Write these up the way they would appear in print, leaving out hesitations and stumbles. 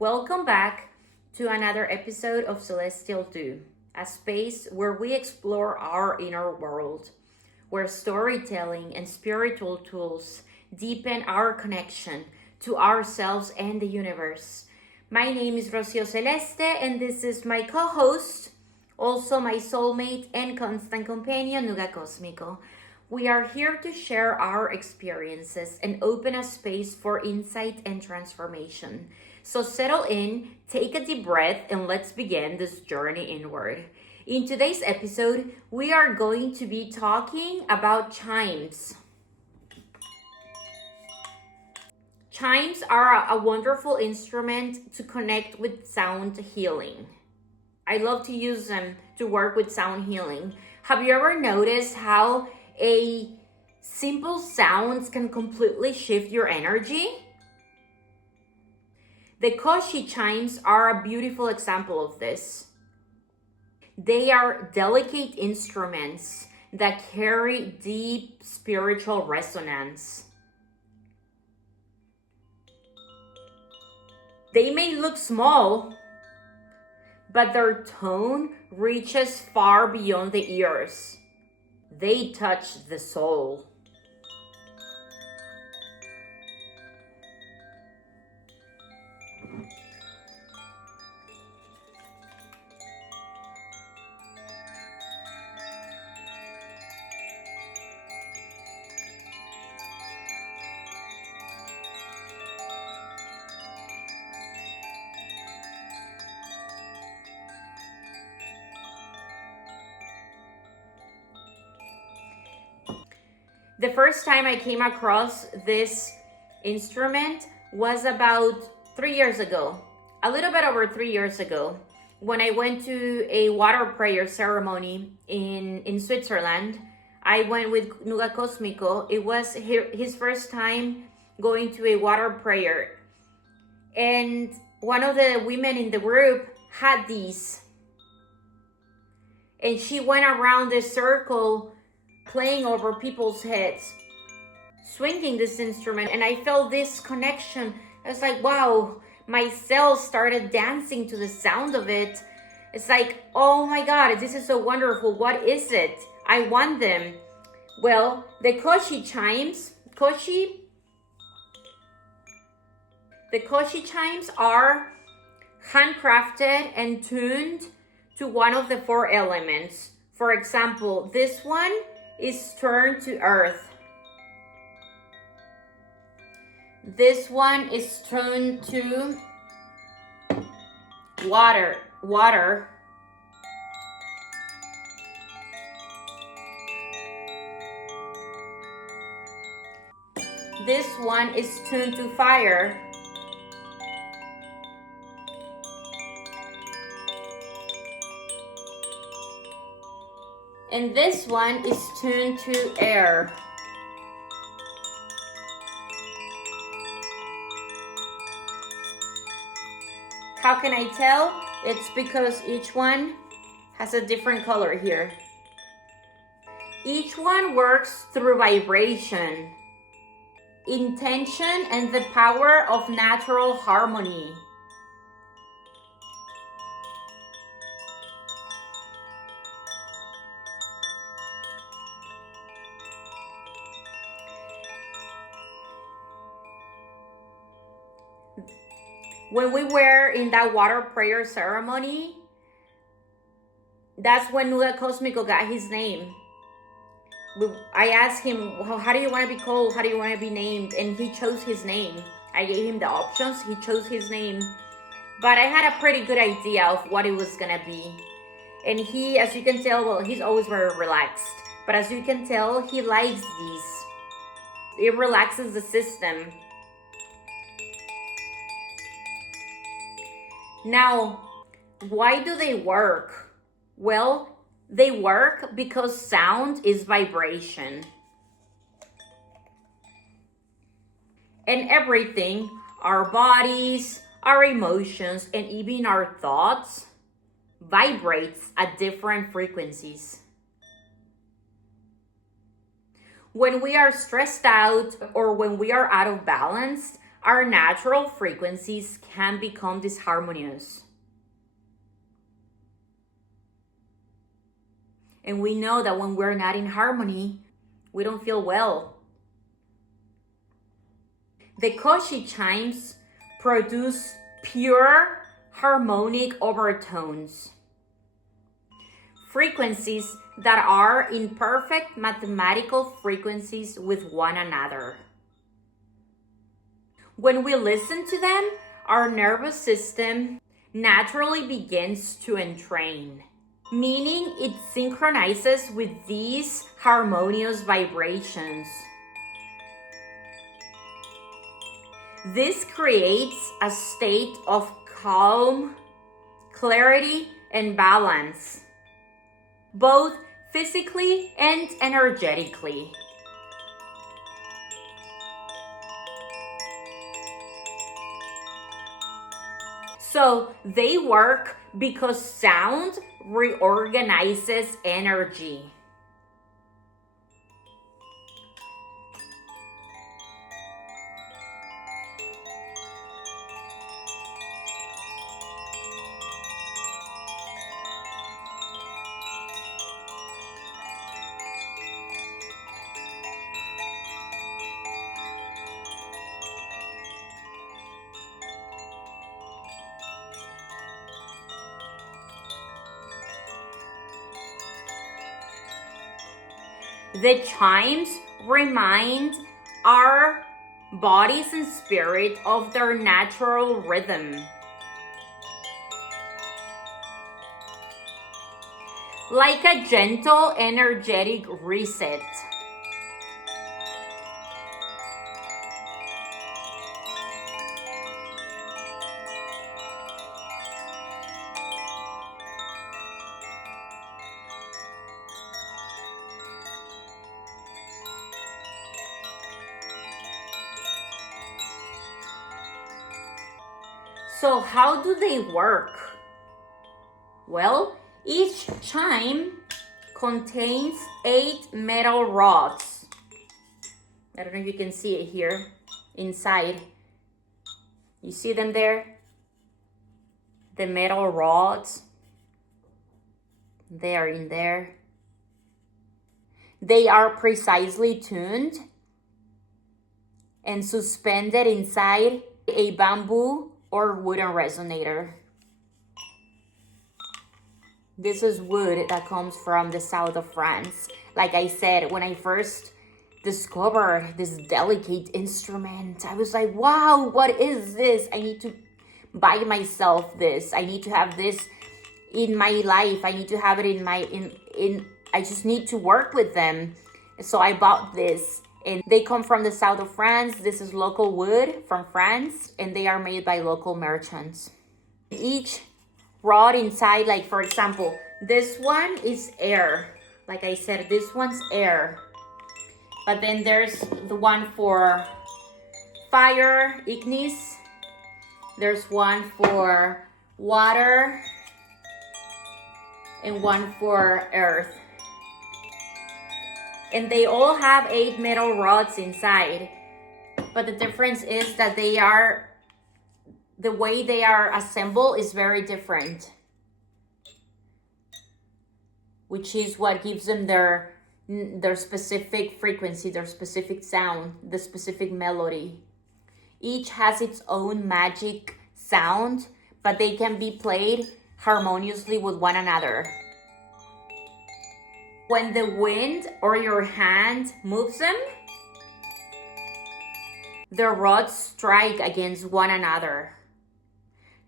Welcome back to another episode of Celestial Do, a space where we explore our inner world, where storytelling and spiritual tools deepen our connection to ourselves and the universe. My name is Rocio Celeste, and this is my co-host, also my soulmate and constant companion, Nuga Cosmico. We are here to share our experiences and open a space for insight and transformation. So settle in, take a deep breath, and let's begin this journey inward. In today's episode, we are going to be talking about chimes. Chimes are a wonderful instrument to connect with sound healing. I love to use them to work with sound healing. Have you ever noticed how a simple sounds can completely shift your energy? The Koshi Chimes are a beautiful example of this. They are delicate instruments that carry deep spiritual resonance. They may look small, but their tone reaches far beyond the ears. They touch the soul. The first time I came across this instrument was about 3 years ago, a little bit over 3 years ago, when I went to a water prayer ceremony in Switzerland. I went with Nuga Cosmico. It was his first time going to a water prayer. And one of the women in the group had these. And she went around the circle playing over people's heads, swinging this instrument, and I felt this connection. I was like, wow, my cells started dancing to the sound of it. It's like, oh my God, this is so wonderful. What is it? I want them. Well, the Koshi Chimes, the Koshi Chimes are handcrafted and tuned to one of the four elements. For example, this one is turned to earth. This one is turned to water. This one is tuned to fire. And this one is tuned to air. How can I tell? It's because each one has a different color here. Each one works through vibration, intention, and the power of natural harmony. When we were in that water prayer ceremony, that's when Nuga Cosmico got his name. I asked him, well, how do you want to be called? How do you want to be named? And he chose his name. I gave him the options. He chose his name. But I had a pretty good idea of what it was going to be. And he, as you can tell, well, he's always very relaxed. But as you can tell, he likes these. It relaxes the system. Now, why do they work? Well, they work because sound is vibration. And everything, our bodies, our emotions, and even our thoughts, vibrates at different frequencies. When we are stressed out or when we are out of balance, our natural frequencies can become disharmonious. And we know that when we're not in harmony, we don't feel well. The Koshi Chimes produce pure harmonic overtones, frequencies that are in perfect mathematical frequencies with one another. When we listen to them, our nervous system naturally begins to entrain, meaning it synchronizes with these harmonious vibrations. This creates a state of calm, clarity, and balance, both physically and energetically. So they work because sound reorganizes energy. The chimes remind our bodies and spirit of their natural rhythm. Like a gentle, energetic reset. So how do they work? Well, each chime contains 8 metal rods. I don't know if you can see it here inside. You see them there? The metal rods. They are in there. They are precisely tuned and suspended inside a bamboo or wooden resonator. This is wood that comes from the south of France. Like I said, when I first discovered this delicate instrument, I was like, wow, what is this? I need to buy myself this. I need to have this in my life. I need to have it I just need to work with them. So I bought this. And they come from the south of France. This is local wood from France, and they are made by local merchants. Each rod inside, like for example, this one is air. Like I said, this one's air. But then there's the one for fire, ignis. There's one for water, and one for earth. And they all have 8 metal rods inside. But the difference is that the way they are assembled is very different. Which is what gives them their specific frequency, their specific sound, the specific melody. Each has its own magic sound, but they can be played harmoniously with one another. When the wind or your hand moves them, the rods strike against one another,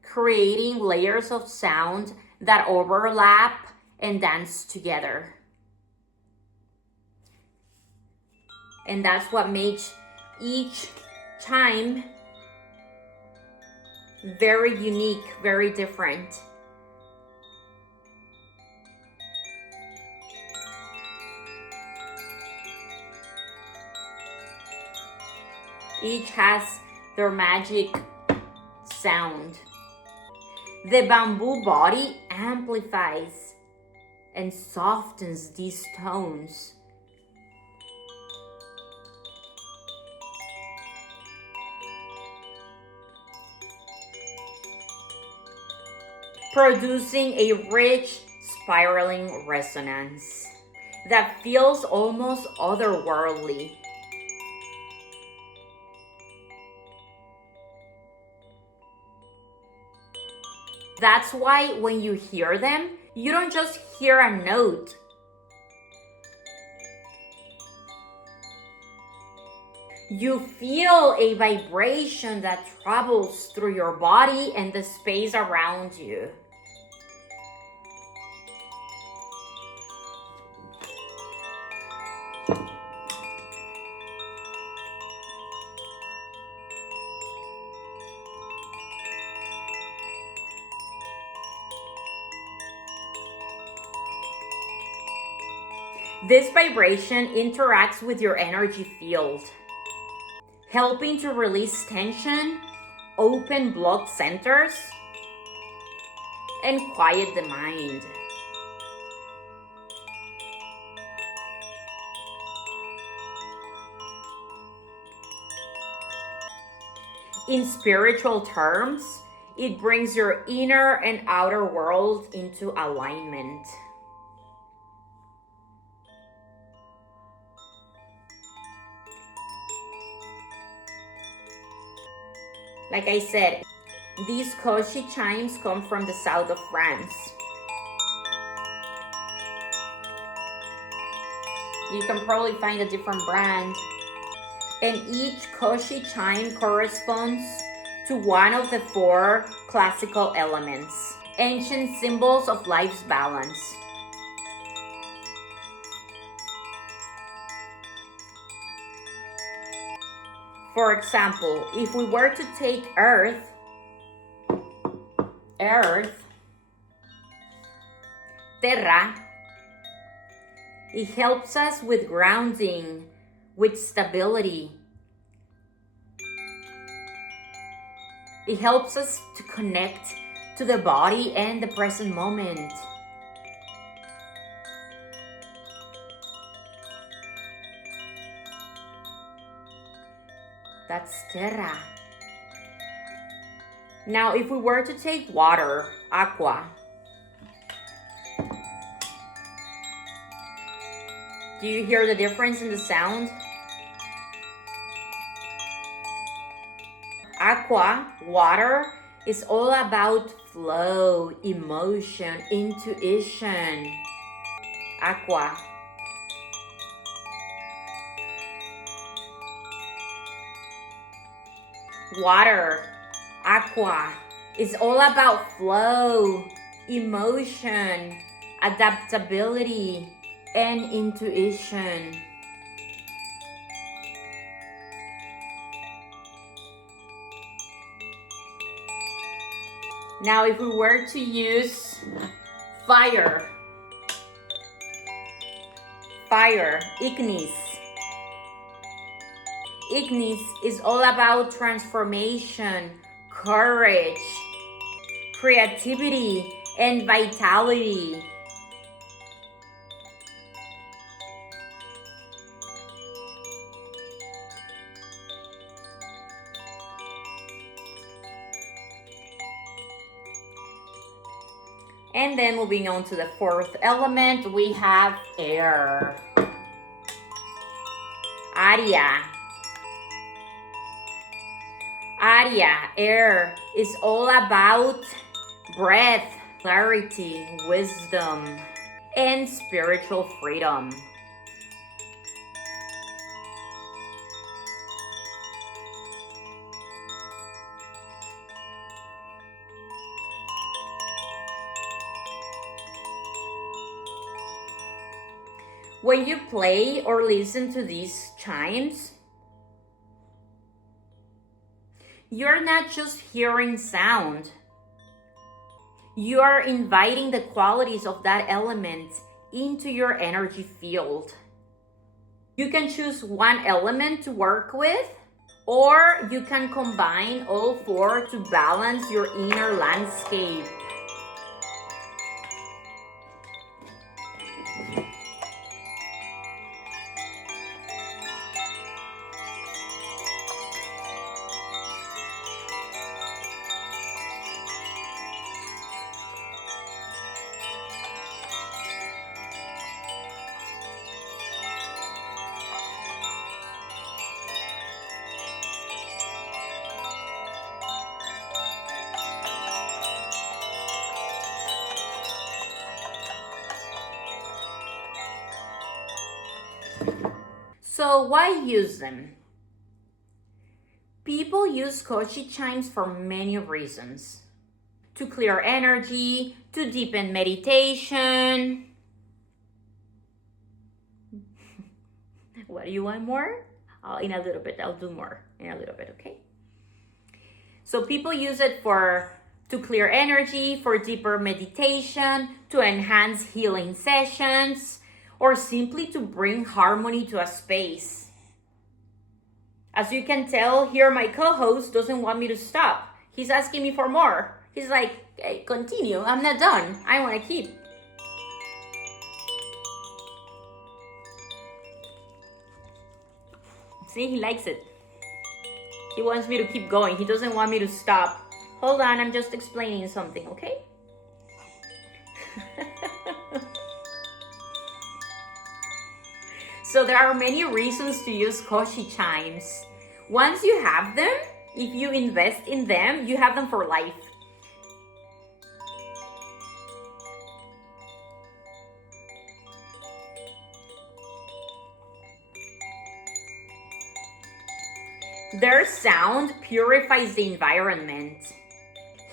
creating layers of sound that overlap and dance together. And that's what makes each chime very unique, very different. Each has their magic sound. The bamboo body amplifies and softens these tones. producing a rich, spiraling resonance that feels almost otherworldly. That's why when you hear them, you don't just hear a note. You feel a vibration that travels through your body and the space around you. This vibration interacts with your energy field, helping to release tension, open blocked centers, and quiet the mind. In spiritual terms, it brings your inner and outer world into alignment. Like I said, these Koshi chimes come from the south of France. You can probably find a different brand. And each Koshi chime corresponds to one of the 4 classical elements, ancient symbols of life's balance. For example, if we were to take Earth, Terra, it helps us with grounding, with stability. It helps us to connect to the body and the present moment. That's Terra. Now, if we were to take water, Aqua, do you hear the difference in the sound? Aqua, water, is all about flow, emotion, intuition. Aqua. Water, Aqua, is all about flow, emotion, adaptability, and intuition. Now, if we were to use fire, Ignis. Ignis is all about transformation, courage, creativity, and vitality. And then moving on to the 4th element, we have air. Aria, air, is all about breath, clarity, wisdom, and spiritual freedom. When you play or listen to these chimes, you're not just hearing sound. You are inviting the qualities of that element into your energy field. You can choose one element to work with, or you can combine all 4 to balance your inner landscape. So why use them? People use Koshi Chimes for many reasons. To clear energy, to deepen meditation. What do you want more? In a little bit, I'll do more in a little bit, okay? So people use it to clear energy, for deeper meditation, to enhance healing sessions, or simply to bring harmony to a space. As you can tell, here my co-host doesn't want me to stop. He's asking me for more. He's like, hey, continue. I'm not done. I want to keep. See, he likes it. He wants me to keep going. He doesn't want me to stop. Hold on, I'm just explaining something, okay? So there are many reasons to use Koshi Chimes. Once you have them, if you invest in them, you have them for life. Their sound purifies the environment,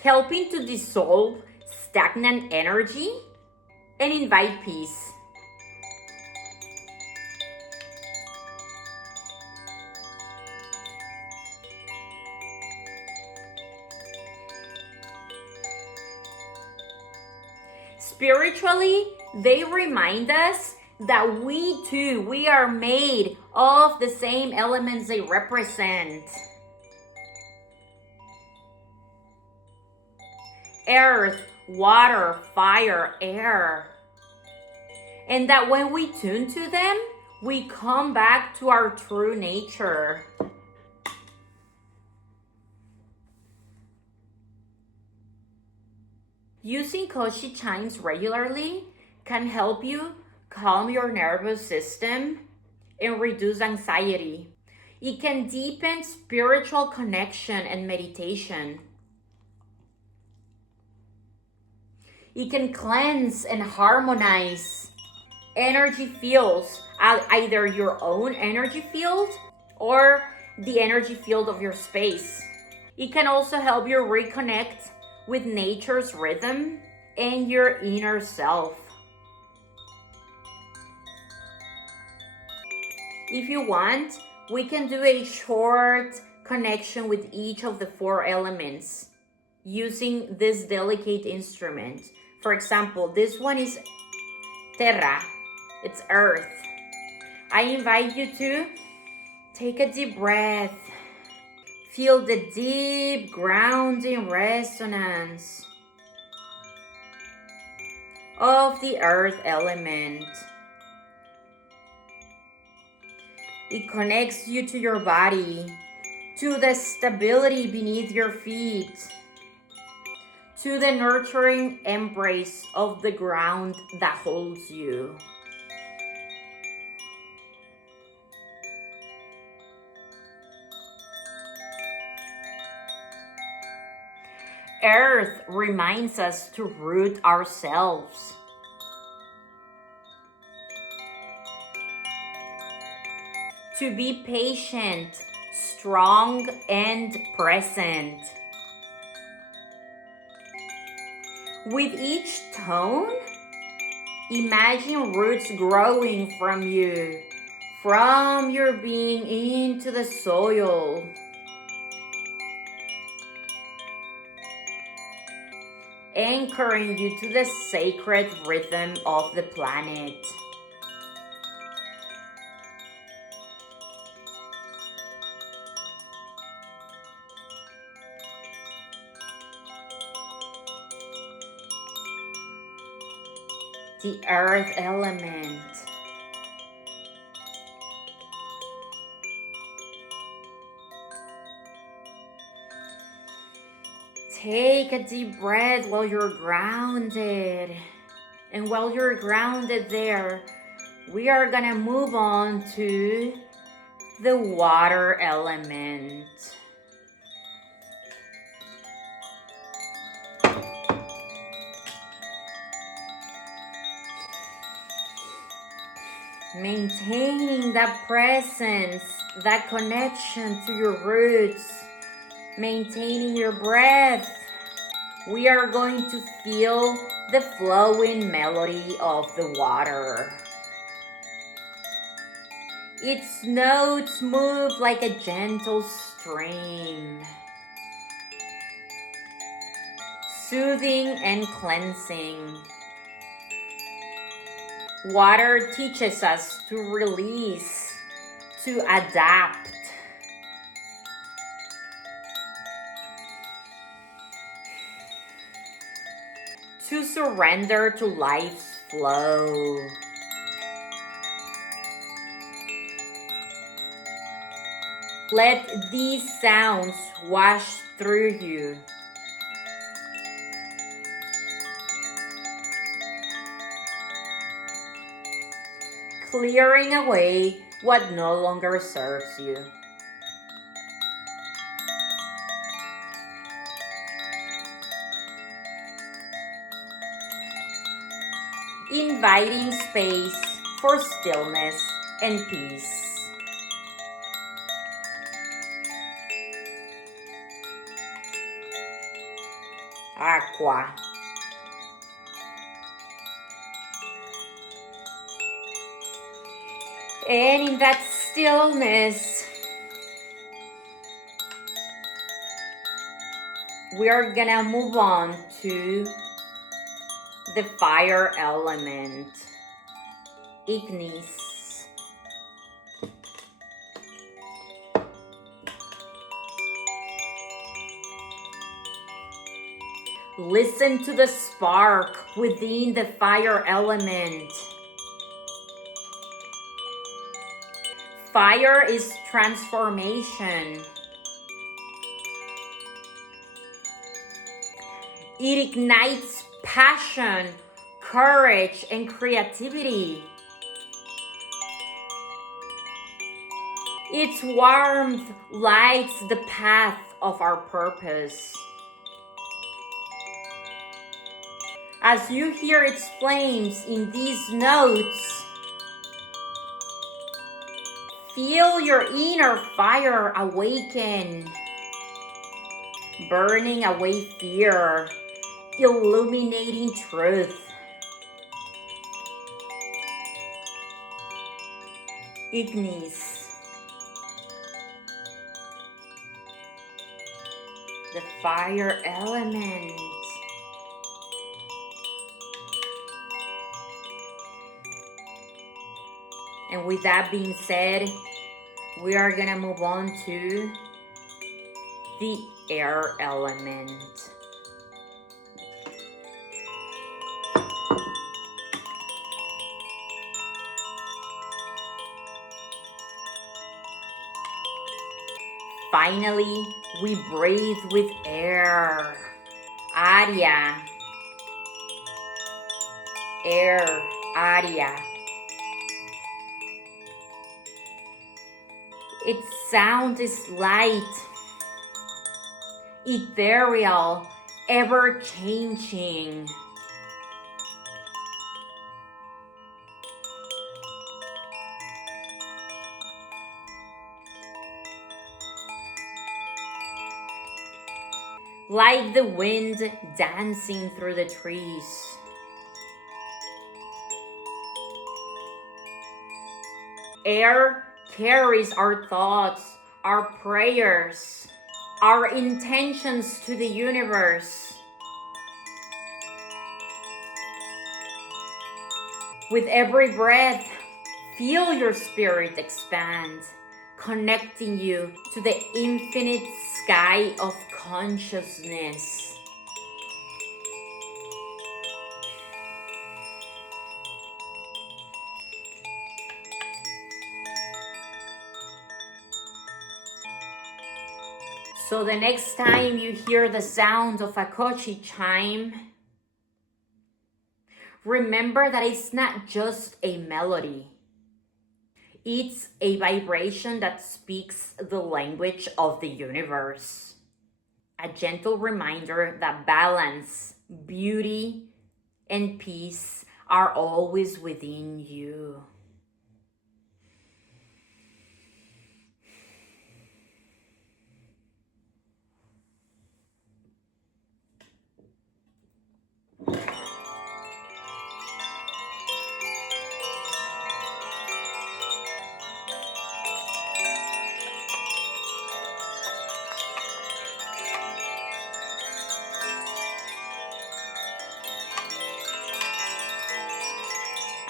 helping to dissolve stagnant energy and invite peace. Spiritually, they remind us that we are made of the same elements they represent. Earth, water, fire, air. And that when we tune to them, we come back to our true nature. Using Koshi Chimes regularly can help you calm your nervous system and reduce anxiety. It can deepen spiritual connection and meditation. It can cleanse and harmonize energy fields, either your own energy field or the energy field of your space. It can also help you reconnect with nature's rhythm and your inner self. If you want, we can do a short connection with each of the 4 elements using this delicate instrument. For example, this one is terra, it's earth. I invite you to take a deep breath. Feel the deep grounding resonance of the earth element. It connects you to your body, to the stability beneath your feet, to the nurturing embrace of the ground that holds you. Earth reminds us to root ourselves. To be patient, strong, and present. With each tone, imagine roots growing from you, from your being into the soil. Anchoring you to the sacred rhythm of the planet. The earth element. Take a deep breath while you're grounded. And while you're grounded there, we are gonna move on to the water element. Maintaining that presence, that connection to your roots, maintaining your breath. We are going to feel the flowing melody of the water. Its notes move like a gentle stream, soothing and cleansing. Water teaches us to release, to adapt. To surrender to life's flow. Let these sounds wash through you. Clearing away what no longer serves you. Inviting space for stillness and peace. Aqua. And in that stillness, we are gonna move on to the fire element, Ignis. Listen to the spark within the fire element. Fire is transformation. It ignites passion, courage, and creativity. Its warmth lights the path of our purpose. As you hear its flames in these notes, feel your inner fire awaken, burning away fear, illuminating truth. Ignis, the fire element. And with that being said, we are gonna move on to the air element. Finally, we breathe with air. Aria. Air, aria. Its sound is light, ethereal, ever-changing. Like the wind dancing through the trees. Air carries our thoughts, our prayers, our intentions to the universe. With every breath, feel your spirit expand, connecting you to the infinite sky of consciousness. So the next time you hear the sound of a Kochi chime, remember that it's not just a melody. It's a vibration that speaks the language of the universe. A gentle reminder that balance, beauty, and peace are always within you.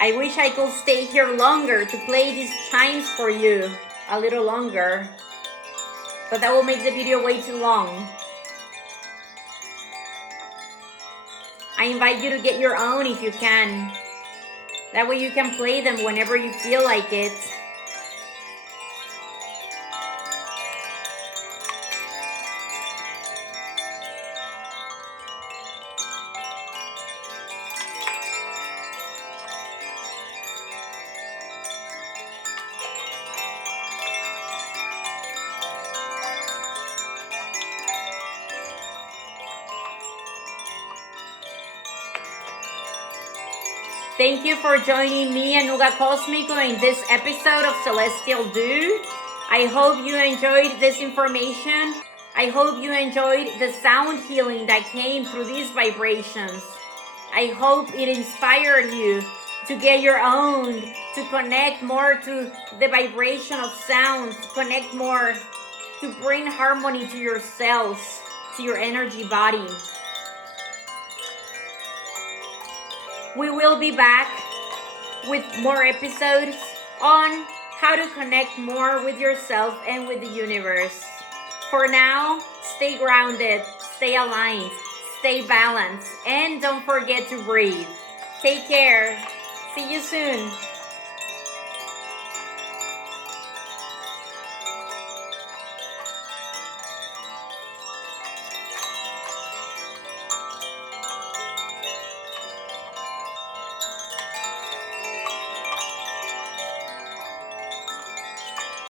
I wish I could stay here longer to play these chimes for you a little longer, but that will make the video way too long. I invite you to get your own if you can. That way you can play them whenever you feel like it. Thank you for joining me and Nuga Cosmico in this episode of Celestial Do. I hope you enjoyed this information. I hope you enjoyed the sound healing that came through these vibrations. I hope it inspired you to get your own, to connect more to the vibration of sound, to connect more, to bring harmony to yourselves, to your energy body. We will be back with more episodes on how to connect more with yourself and with the universe. For now, stay grounded, stay aligned, stay balanced, and don't forget to breathe. Take care. See you soon.